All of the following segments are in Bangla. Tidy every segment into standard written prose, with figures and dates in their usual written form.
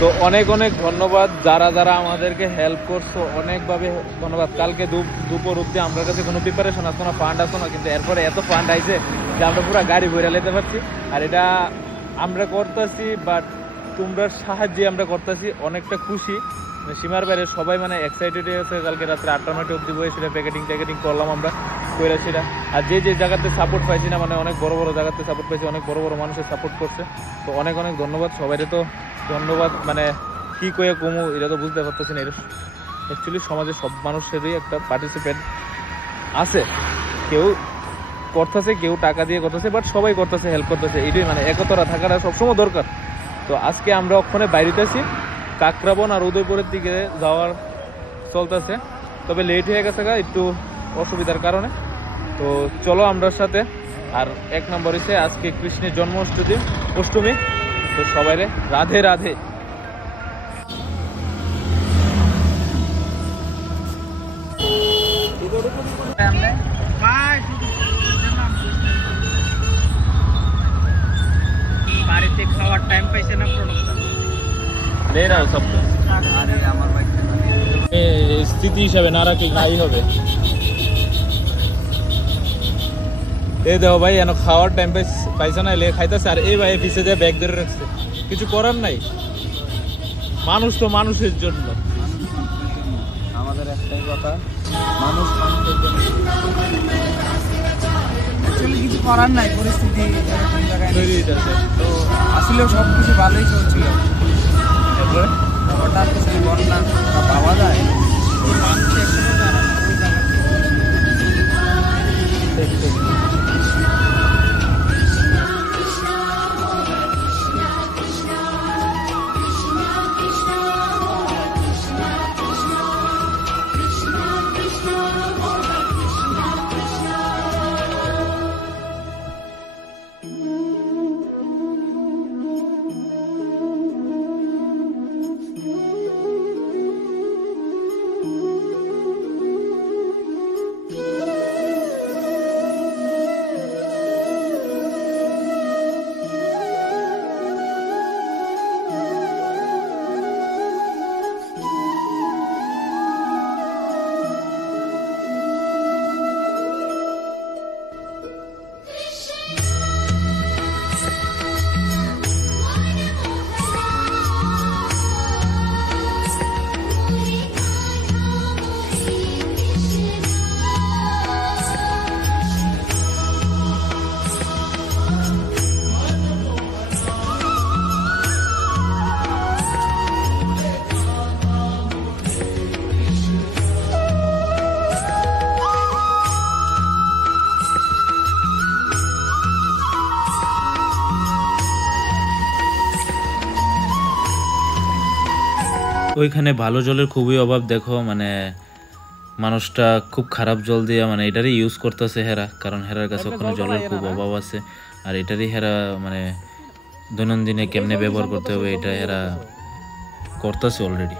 তো অনেক অনেক ধন্যবাদ যারা যারা আমাদেরকে হেল্প করছো, অনেকভাবে ধন্যবাদ। কালকে দুপুর অব্দি আমার কাছে কোনো প্রিপারেশন আসতো না, ফান্ড আসতো না, কিন্তু এরপরে এত ফান্ড আইছে যে আমরা পুরো গাড়ি ভরে নিতে পারছি। আর এটা আমরা করতেছি, বাট তোমরা সাহায্যে আমরা করতেছি। অনেকটা খুশি, সীমার বাইরে সবাই মানে এক্সাইটেড হয়ে আছে। কালকে রাত্রে 8টা-9টা অব্দি বয়ে সেটা প্যাকেটিং করলাম আমরা কইরা সেটা। আর যে যে জায়গাতে সাপোর্ট পাইছি না, মানে অনেক বড় বড় জায়গাতে সাপোর্ট পাইছি, অনেক বড় বড় মানুষের সাপোর্ট করছে। তো অনেক অনেক ধন্যবাদ সবাইরে। তো ধন্যবাদ মানে কি কয়ে কমু এটা তো বুঝতে পারতেছি না। এটা অ্যাকচুয়ালি সমাজে সব মানুষেরই একটা পার্টিসিপেট আছে, কেউ করতেছে, কেউ টাকা দিয়ে করতেছে, বাট সবাই করতেছে, হেল্প করতেছে। এটাই মানে একতরা থাকাটা সবসময় দরকার। তো আজকে আমরা ওখানে বাইরেতেছি, কাকরাবন আর উদয়পুরের দিকে যাওয়ার চলতেছে, তবে লেট হয়ে গেছে একটু অসুবিধার কারণে। তো চলো আমরা সাথে। আর 1 নম্বর হচ্ছে আজকে কৃষ্ণের অষ্টমী। তো সবাইরে রাধে রাধে। বাড়িতে খাওয়ার টাইম পাইছে না স্থিতি হিসাবে না রাখি নাই হবে। এই দেখো ভাই, এন খাওয়ার টাইম পাইছে না, খাইতেছে। আর এই ভাই পিছিয়ে যায় ব্যাগ ধরে রাখছে, কিছু করার নাই। মানুষ তো মানুষের জন্য, আমাদের একটাই কথা, মানুষ মানুষের জন্য। অ্যাকচুয়ালি কিছু করার নাই, পরিস্থিতি তো আসলে সবকিছু ভালোই চলছিল। হঠাৎ বন্যা পাওয়া যায়, মানুষ এখনো জানে না ওই জায়গা। ওইখানে ভালো জলের খুবই অভাব। দেখো মানে মানুষটা খুব খারাপ জল দিয়ে মানে এটারই ইউজ করতেছে হেরা, কারণ হেরার কাছে ওখানে জলের খুব অভাব আছে। আর এটারই হেরা মানে দৈনন্দিনে কেমনে ব্যবহার করতে হবে এটা হেরা করতেছে অলরেডি।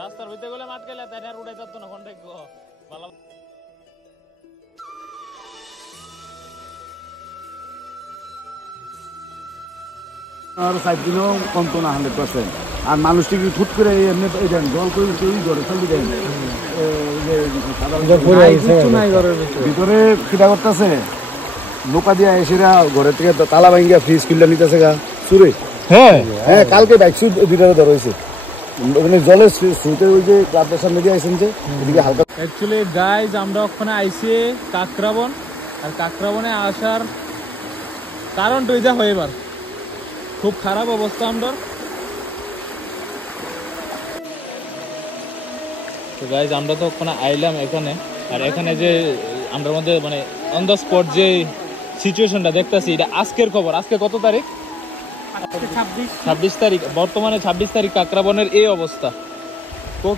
রাস্তার ভিতরে গেলে মাঠ গেলে তাই আর উড়ে যেত না ফোন ভালো। আর 4 দিনও কমতো না 100%। আর মানুষটি কি ফুট করে এমনি দেন জল করে তৈরি করে ফেলে দেন ভিতরে কিটা করতেছে নৌকা দিয়া এসেরা ঘরের থেকে তালা ভাঙ্গিয়া ফ্রিজ খুললে নিতেছে গা চুরে। হ্যাঁ হ্যাঁ, কালকে বাইক সুদ ভিতরে ধরা হয়েছে ওখানে জলের স্রোতে ওই যে ক্লাবের সামনে দিয়ে আইসেন যে এদিকে হালকা। অ্যাকচুয়ালি গাইজ আমরা ওখানে আইসি কাকরাবন, আর কাকরাবনে আসার কারণ টইদা হয় এবার খুব খারাপ অবস্থা আমরা। তো গাইজ আমরা তো ওখানে আইলাম এখানে, আর এখানে যে আমরা মধ্যে মানে অন দ্য স্পট যে সিচুয়েশনটা দেখতেছি এটা আজকের খবর। আজকে কত তারিখ? 26 তারিখ। বর্তমানে 26 তারিখ কাকরাবনের এই অবস্থা।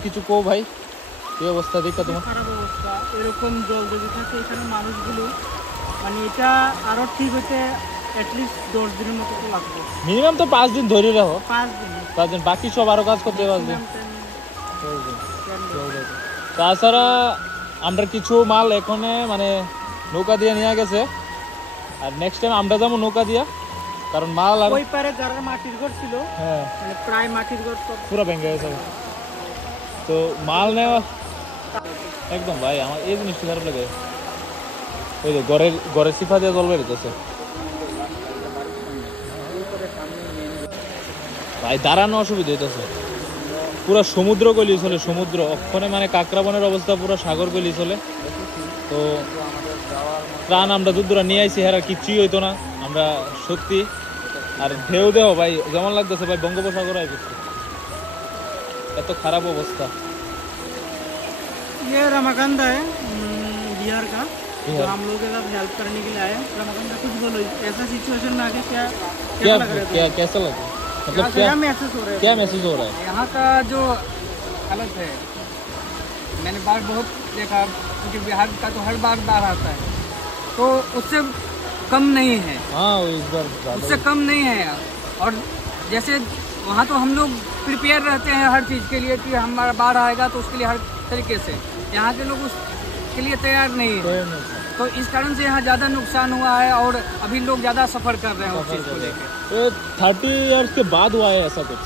কিছু কো ভাই, এই অবস্থা দেখা তোমার? খারাপ অবস্থা। এরকম জল যদি থাকে এখানে মানুষগুলো মানে এটা আরো ঠিক হতে অ্যাটলিস্ট 10 দিনের মতো তো লাগবে। মিনিমাম তো 5 দিন ধরে রাখো। 5 দিন, বাকি সব আরো কাজ করতে 5 দিন। তাছাড়া আমরা কিছু মাল এখানে মানে নৌকা দিয়ে নিয়ে গেছে, আর নেক্সট টাইম আমরা যাবো নৌকা দিয়া, কারণ মাল আর ওই পারে যারা মাটির ঘর ছিল হ্যাঁ মানে প্রায় মাটির ঘর সব পুরো ভেঙে গেছে। তো মাল নেওয়া একদম ভাই আমার এই জিনিসটা খারাপ লাগে। ওই যে ঘরের সিফা দিয়ে জল বেরোতেছে ভাই, দাঁড়ানো অসুবিধা হইতেছে। পুরো সমুদ্র গলি চলে, সমুদ্র ওখানে মানে কাকরাবনের অবস্থা পুরো সাগর গলি চলে। তো প্রাণ আমরা দূর নিয়ে আইছি, হেরা কিচ্ছুই হইতো না আমরা সত্যি। আর ঢেউ দেও ভাই যেমন লাগতেছে ভাই বঙ্গোপসাগর আই করছে, এত খারাপ অবস্থা। ये रमाकांदा है बिहार का, तो हम लोग के साथ हेल्प करने के लिए आए। रमाकांदा कुछ बोलो, ऐसा सिचुएशन में आके क्या लग रहा है? कैसा लगा, मतलब क्या महसूस हो रहा है? क्या महसूस हो रहा है? यहाँ का जो हालत है मैंने बार बहुत देखा, क्योंकि बिहार का तो हर बार आता है, तो उससे कम नहीं है। हाँ इस बार उससे कम नहीं है। और जैसे वहाँ तो हम लोग प्रिपेयर रहते हैं हर चीज़ के लिए कि हमारा बाढ़ आएगा तो उसके लिए हर तरीके से, यहाँ के लोग उसके लिए तैयार नहीं है। तो इस कारण से यहाँ ज़्यादा नुकसान हुआ है और अभी लोग ज़्यादा सफ़र कर रहे हैं उस चीज़ को लेकर। तो 30 इयर्स के बाद हुआ है ऐसा कुछ।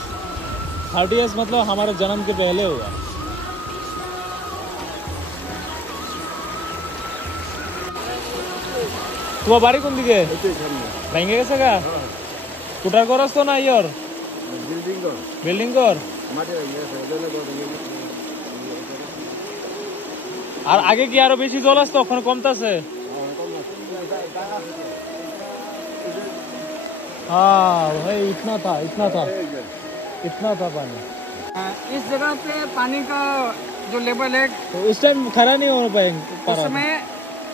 30 इयर्स मतलब हमारे जन्म के पहले हुआ। তোমার বাড়ি কোন দিকে? ভেঙে গেছে গা? কুটার করস তো না ইয়র বিল্ডিং কর। আর আগে কি আরো বেশি জল আসতো, ওখানে কমতেছে? हाँ भाई इतना था पानी। इस जगह पे पानी का जो लेवल है तो इस टाइम खड़ा नहीं हो पाएंगे, उस समय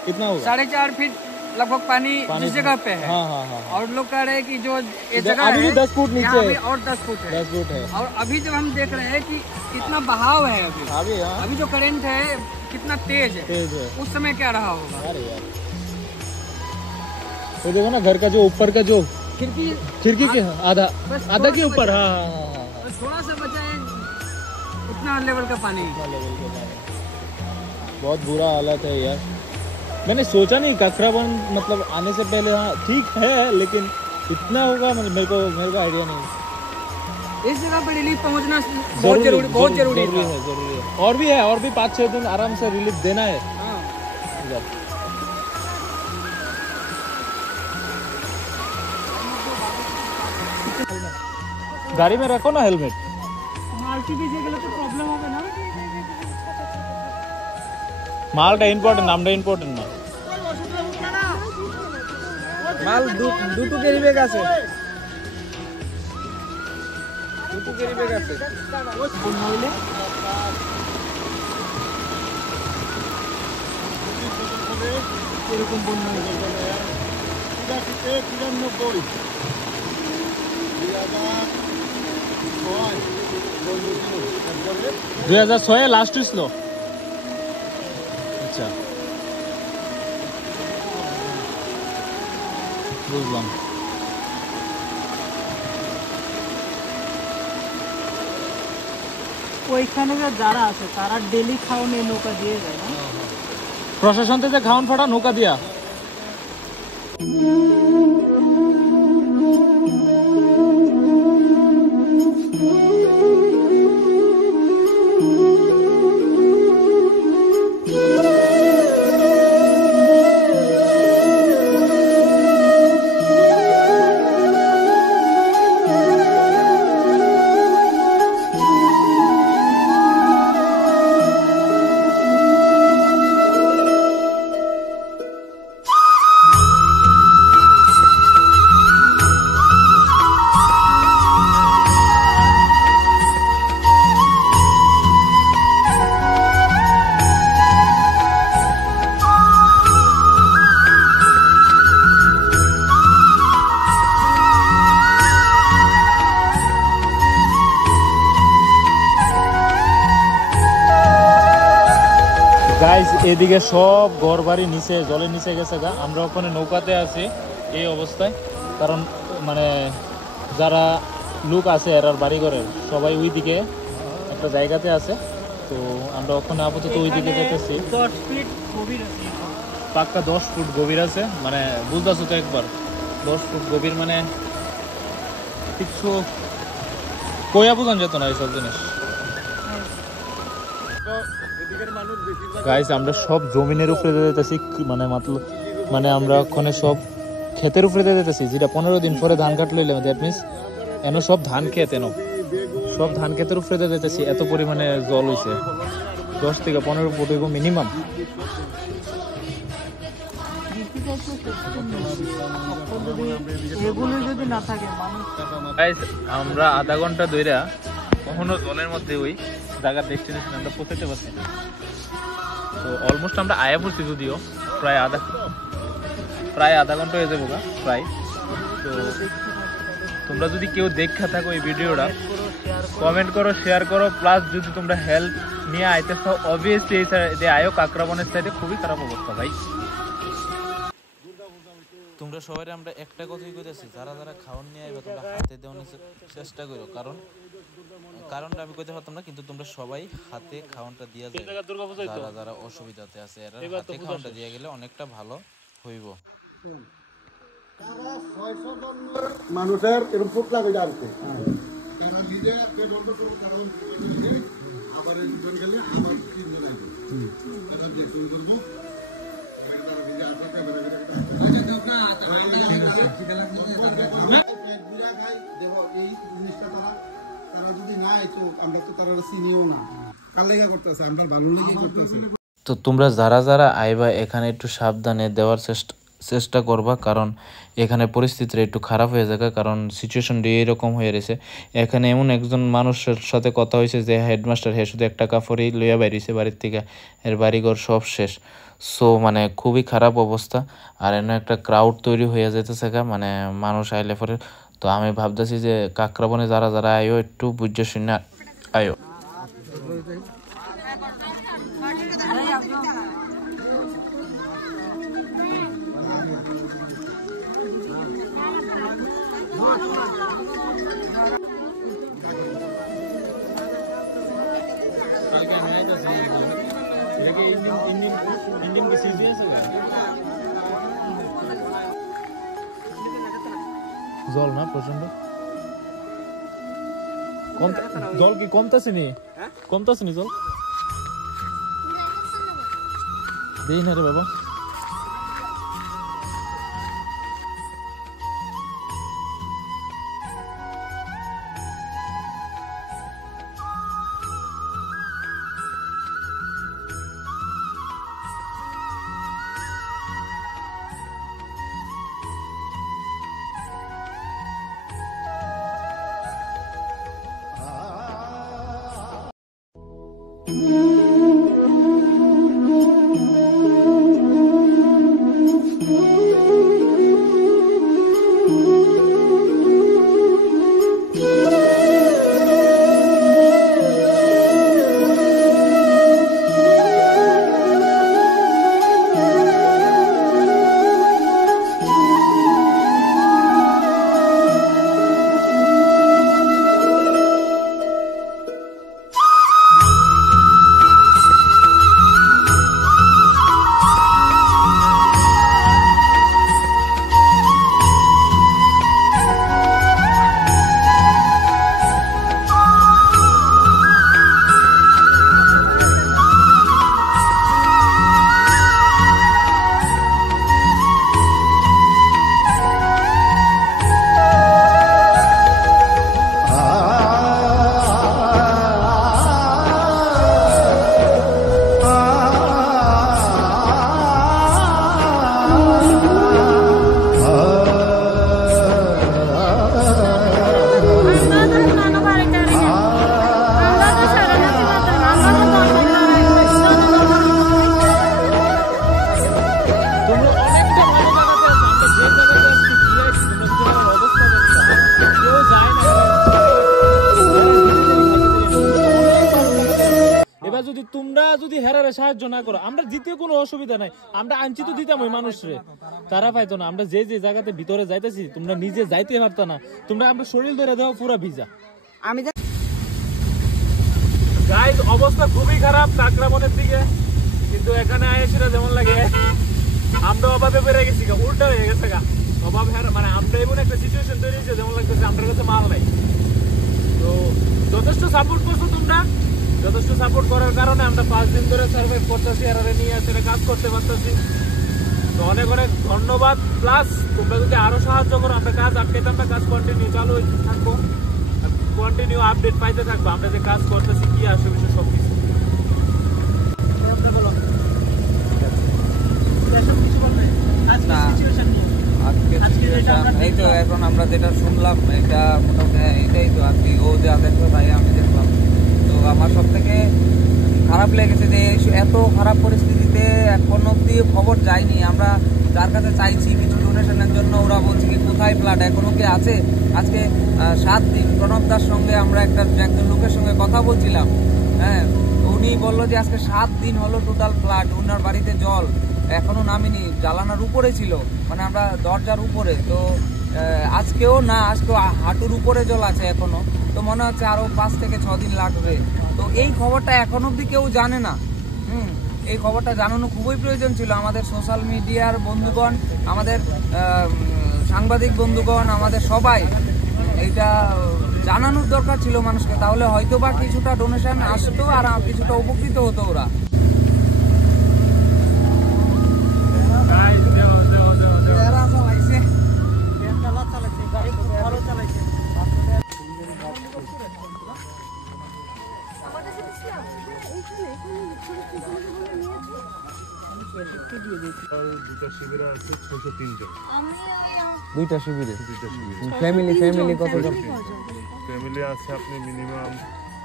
कितना होगा? 4.5 फीट लगभग पानी जिस जगह पे है। हाँ। और लोग कह रहे हैं कि जो ये जगह अभी है 10 फुट नीचे अभी और 10 फुट है। 10 फुट है। और अभी जब हम देख रहे हैं कि कितना बहाव है अभी अभी जो करंट है कितना तेज है, उस समय क्या रहा होगा? अरे यार तो देखो ना घर का जो ऊपर का जो खिड़की के आधा के ऊपर। हाँ थोड़ा सा बचा है उतना लेवल का पानी। बहुत बुरा हालत है यार। मैंने सोचा नहीं काकराबन मतलब आने से पहले। हाँ ठीक है, लेकिन इतना होगा मतलब मेरे को आइडिया नहीं। इस जगह पर रिलीफ पहुंचना बहुत जरूरी है। और भी 5-6 दिन आराम से रिलीफ देना है। गाड़ी में रखो ना हेलमेट। तो प्रॉब्लम होगा ना। মালটা ইম্পর্টেন্ট, নামটা ইম্পর্টেন্ট না। মাল দুটো ক্যারি ব্যাগ আছে, এরকম বন্যা হয়ে যাবে। 2006 লাস্ট ছিল। আচ্ছা বুঝলাম। ওইখানে যারা আছে তারা ডেলি খাওয়ান এই নৌকা দিয়ে যায় না। প্রশাসন থেকে খাওয়ান ফাটা নৌকা দিয়া। এদিকে সব ঘর বাড়ি নিচে জলের নিচে গেছে গা। আমরা ওখানে নৌকাতে আছি এই অবস্থায়, কারণ মানে যারা লোক আছে এরার বাড়িঘরের সবাই ওই দিকে একটা জায়গাতে আছে, তো আমরা ওখানে আপাতত ওই দিকে যেতেছি। 10 ফিট গভীর আছে, পাক্কা 10 ফুট গভীর আছে, মানে বুঝতেছো তো একবার 10 ফুট গভীর মানে কিছু কইয়া বোঝান যেত না এইসব জিনিস। গাইস আমরা সব জমিনের উপরে যেতেছি, মানে আমরা ওখানে সব ক্ষেতের উপরে যেতেছি, যেটা 15 দিন পরে ধান কাট লইলাম। দ্যাট মিনস এন সব ধান ক্ষেত, এন সব ধান ক্ষেতের উপরে যেতেছি। এত পরিমাণে জল হয়েছে, 10 থেকে 15 ফুট মিনিমাম। আমরা আধা ঘন্টা ধরে কখনো জলের মধ্যে ওই জায়গার ডেস্টিনেশন আমরা পৌঁছাতে পারছি না। তো অলমোস্ট আমরা আয়া পড়ছি, যদিও প্রায় আধা ঘন্টা হয়ে যাবো প্রায়। তো তোমরা যদি কেউ দেখা থাকো এই ভিডিওটা, কমেন্ট করো, শেয়ার করো, প্লাস যদি তোমরা হেল্প নিয়ে আইতে চাও অবভিয়াসলি এই সাইডে আয়ো। কাকরাবনের সাইডে খুবই খারাপ অবস্থা ভাই। তোমরা সবাই আমরা একটা কথাই কইতেছি, যারা যারা খাওয়ান নিয়ে আইবা তোমরা হাতে দেওয়ার চেষ্টা করো, কারণটা আমি কইতে পারতাম না, কিন্তু তোমরা সবাই হাতে খাওয়ানটা দিয়া যায়। যারা যারা অসুবিধাতে আছে এরা হাতে খাওয়ানটা দিয়ে গেলে অনেকটা ভালো হইব। মানুষের এরকম ফুট লাগে জানতে তো তোমরা যারা যারা আইবা এখানে একটু সাবধানে দেওয়ার চেষ্টা করবা, কারণ এখানে পরিস্থিতিটা একটু খারাপ হয়ে যাবে, কারণ সিচুয়েশনটা এইরকম হয়ে রয়েছে। এখানে এমন একজন মানুষের সাথে কথা হয়েছে যে হেডমাস্টার, হে শুধু একটা কাপড়ই লইয়া বাইরেছে বাড়ির থেকে, এর বাড়িঘর সব শেষ। সো মানে খুবই খারাপ অবস্থা, আর এনে একটা ক্রাউড তৈরি হয়ে যেতেছে গা, মানে মানুষ আইলে পরে। তো আমি ভাবতেছি যে কাকরাবনে যারা যারা আয়ো একটু বুঝে শুনে আয়ো। জল না প্রচন্ড জল কি কমতাছিনি? কমতাছিনি জল দেই না রে বাবা। তারা সাহায্য না করো, আমরা দিতে কোনো অসুবিধা নাই, আমরা আনছি তো দিতাম ওই মানুষরে, তারা পাইতো না। আমরা যে যে জায়গাতে ভিতরে যাইতেছি তোমরা নিজে যাইতে পারতো না, তোমরা আমরা শরীর ধরে দেওয়া পুরা ভিজা। আমি গাইস অবস্থা খুবই খারাপ কাকরামনের দিকে, কিন্তু এখানে আয়েসিরা যেমন লাগে আমরা অভাবে বেড়ে গেছি, উল্টা হয়ে গেছে গা অভাব। মানে আমরা এমন একটা সিচুয়েশন তৈরি হয়েছে যেমন লাগতেছে আমাদের কাছে মাল নাই। তো যথেষ্ট সাপোর্ট করছো তোমরা, যথেষ্ট সাপোর্ট করার কারণে আমরা 5 দিন ধরে সার্ভাইভ করতেছি আর নিয়ে সেটা কাজ করতে পারতেছি। তো অনেক অনেক ধন্যবাদ। প্লাস তোমরা যদি আরো সাহায্য করো আমরা কাজ আটকাইতাম না, কাজ কন্টিনিউ চালু থাকবো, কন্টিনিউ আপডেট পাইতে থাকবো আমরা যে কাজ করতেছি কি আসে বিষয় সবকিছু। এই তো এখন আমরা যেটা শুনলাম এটা মোটামুটি এটাই তো আর কি, ও যা দেখলো তাই আমি দেখলাম। তো আমার সব থেকে খারাপ লেগেছে যে এত খারাপ পরিস্থিতিতে এখন অব্দি খবর যায়নি। আমরা যার কাছে চাইছি কিছু ডোনেশনের জন্য ওরা বলছে কি কোথায় ফ্লাড এখনো কি আছে। আজকে 7 দিন প্রণবদার সঙ্গে আমরা একজন লোকের সঙ্গে কথা বলছিলাম, হ্যাঁ, উনি বললো যে আজকে 7 দিন হলো টোটাল ফ্লাড, ওনার বাড়িতে জল এখনো নামিনি, জ্বালানার উপরে ছিল, মানে আমরা দরজার উপরে। তো আজকেও না, আজকেও হাঁটুর উপরে জল আছে এখনো। তো মনে হচ্ছে আরো 5 থেকে 6 দিন লাগবে। তো এই খবরটা এখন অব্দি কেউ জানে না। এই খবরটা জানানো খুবই প্রয়োজন ছিল। আমাদের সোশ্যাল মিডিয়ার বন্ধুগণ, আমাদের সাংবাদিক বন্ধুগণ, আমাদের সবাই এইটা জানানোর দরকার ছিল মানুষকে, তাহলে হয়তো বা কিছুটা ডোনেশন আসতো আর কিছুটা উপকৃত হতো ওরা। দুইটা শিবিরে ফ্যামিলি কত ফ্যামিলি আছে আপনি মিনিমাম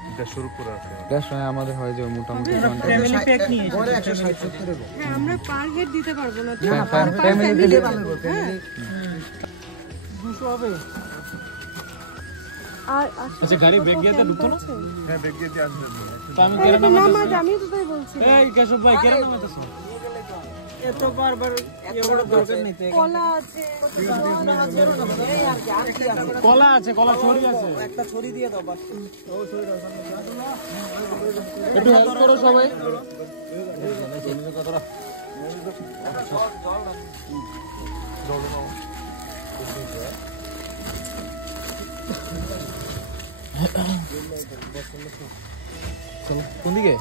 150 উপরে আছে। 150 আমাদের হয় যে মোটামুটি ফ্যামিলি প্যাক নিয়ে পরে 160-70 দেব। হ্যাঁ আমরা পার হেড দিতে পারবো না, ফ্যামিলি দিলে ভালো হবে। ফ্যামিলি 200 হবে। আর আচ্ছা গাড়ি ব্যাগ দিয়ে ঢুকতো না? হ্যাঁ ব্যাগ দিয়ে আসবে। তো আমি কেন নামাইতেছি? আমি তো তাই বলছি। এই কেশব ভাই কেন নামাইতেছ? এত বারবার এগুলো দরকার নেই। কলা আছে, কলা আছে, কলা ছড়ি আছে, একটা ছড়ি দিয়ে দাও বাস। ও ছড়ি দাও সামনে। একটু হেল্প করো সবাই। চলো কোন দিকে?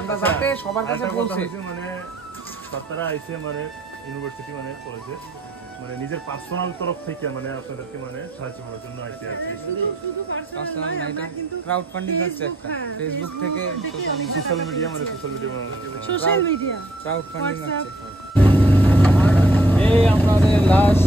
আমরা যাতে সবার কাছে বলছি, মানে ছাত্ররা আইছে মানে ইউনিভার্সিটি মানে কলেজে মানে নিজের পার্সোনাল তরফ থেকে মানে আপনাদেরকে মানে সাহায্য করার জন্য আইতে আর কি। পার্সোনাল না, এটা ক্রাউড ফান্ডিং হচ্ছে একটা ফেসবুক থেকে সোশ্যাল মিডিয়া ক্রাউড ফান্ডিং হচ্ছে। এই আমাদের লাস্ট